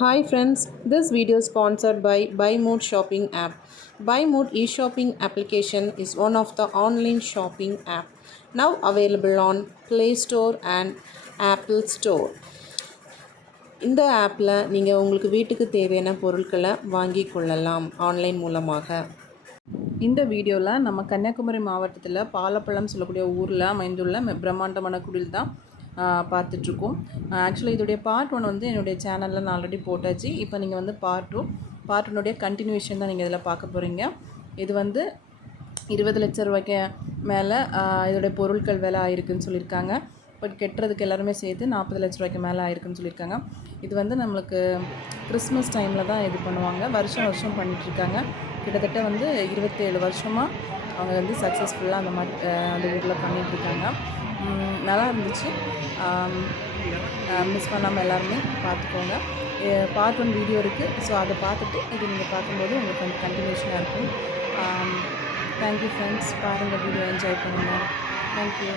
Hi friends, this video is sponsored by BuyMode shopping app. BuyMode e-shopping application is one of the online shopping app now available on Play Store and Apple Store. இந்த ஆப்பில் நீங்கள் உங்களுக்கு வீட்டுக்கு தேவையான பொருட்களை வாங்கி கொள்ளலாம் online மூலமாக. இந்த வீடியோவில் நம்ம கன்னியாகுமரி மாவட்டத்தில் பாலப்பள்ளம் சொல்லக்கூடிய ஊரில் அமைந்துள்ள பிரம்மாண்டமான குடில் தான் பார்த்துட்ருக்கோம். ஆக்சுவலி இதோடைய பார்ட் 1 வந்து என்னுடைய சேனலில் நான் ஆல்ரெடி போட்டாச்சு. இப்போ நீங்கள் வந்து பார்ட் 1 கண்டினியூஷன் தான் நீங்கள் இதில் பார்க்க போகிறீங்க. இது வந்து 20 லட்ச ரூபாய்க்கு மேலே இதோடைய பொருட்கள் விலை ஆயிருக்குன்னு சொல்லியிருக்காங்க. பட் கெட்டுறதுக்கு எல்லாருமே சேர்த்து 40 லட்ச ரூபாய்க்கு மேலே ஆயிருக்குன்னு சொல்லியிருக்காங்க. இது வந்து நம்மளுக்கு கிறிஸ்மஸ் டைமில் தான் இது பண்ணுவாங்க. வருஷம் பண்ணிகிட்ருக்காங்க. கிட்டத்தட்ட வந்து 27 வருஷமாக அவங்க வந்து சக்ஸஸ்ஃபுல்லாக அந்த மாதிரி அந்த ஊரில் பண்ணிகிட்ருக்காங்க. நல்லா இருந்துச்சு. மிஸ் பண்ணாமல் எல்லாருமே பார்த்துக்கோங்க. பார்ட் 1 வீடியோ இருக்குது. ஸோ அதை பார்த்துட்டு இது நீங்கள் பார்க்கும்போது உங்களுக்கு கொஞ்சம் கண்டினியூஷனாக இருக்கும். Thank you friends. பாருங்கள், வீடியோ என்ஜாய் பண்ணுங்கள். தேங்க்யூ.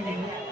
Okay.